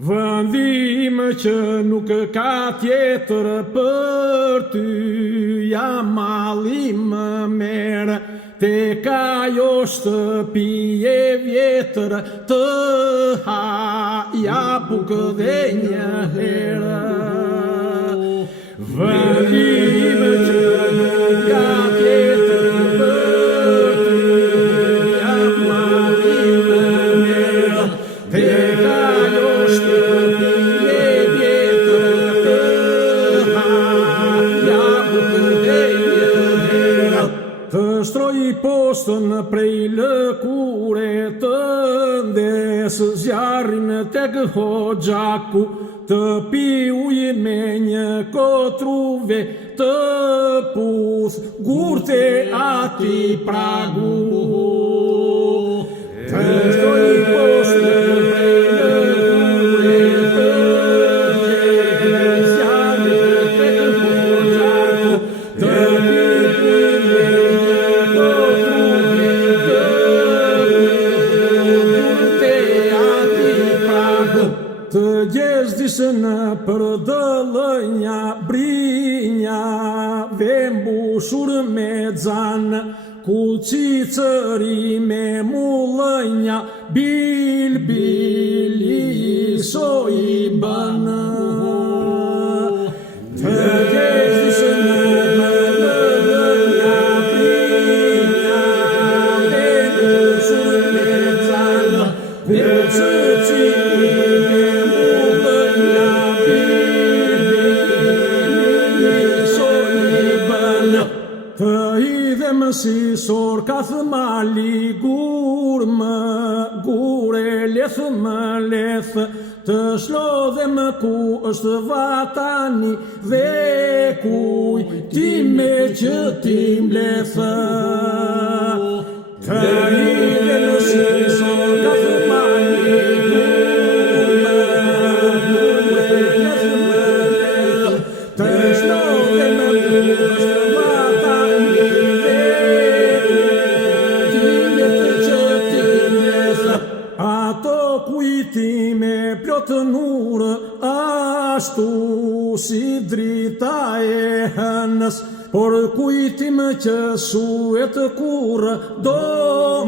Vendim që nuk ka tjetër për ty, ja mali më merë, te ka jo shtëpie vjetër, të haja bukë dhe një herë. Vendim që nuk ka tjetër për ty, ja mali më merë, te ka jo shtëpie vjetër, të haja bukë dhe një herë. Të shtroj postën prej lëkure, të ndesë zjarrin tek hoxhaku, të pi ujë me një kotruve, të puth gurte ati pragu. Të shtroj postën prej lëkure, të ndesë zjarrin tek hoxhaku, të pi të gjezdisën për dëllënja, brinja, vembushur me zanë, kullëcicëri me mullënja, bilbili so i banë. Të gjezdisën për dëllënja, brinja, vembushur me zanë, kullëcicëri të idhem si sorkath mali gure leth më leth, të shlodhem ku është vatani dhe kujtime që ti mleth. Të idhem si sorkath mali gure leth më leth, të shlodhem ku është kujtime plot nurë, ashtu si drita e hënës, por kujtim që suet kur do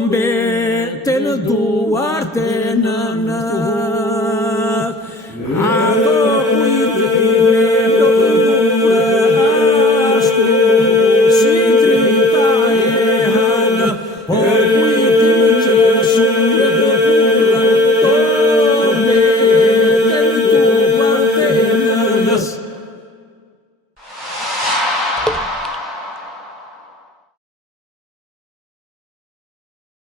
mbeten duart e nënës.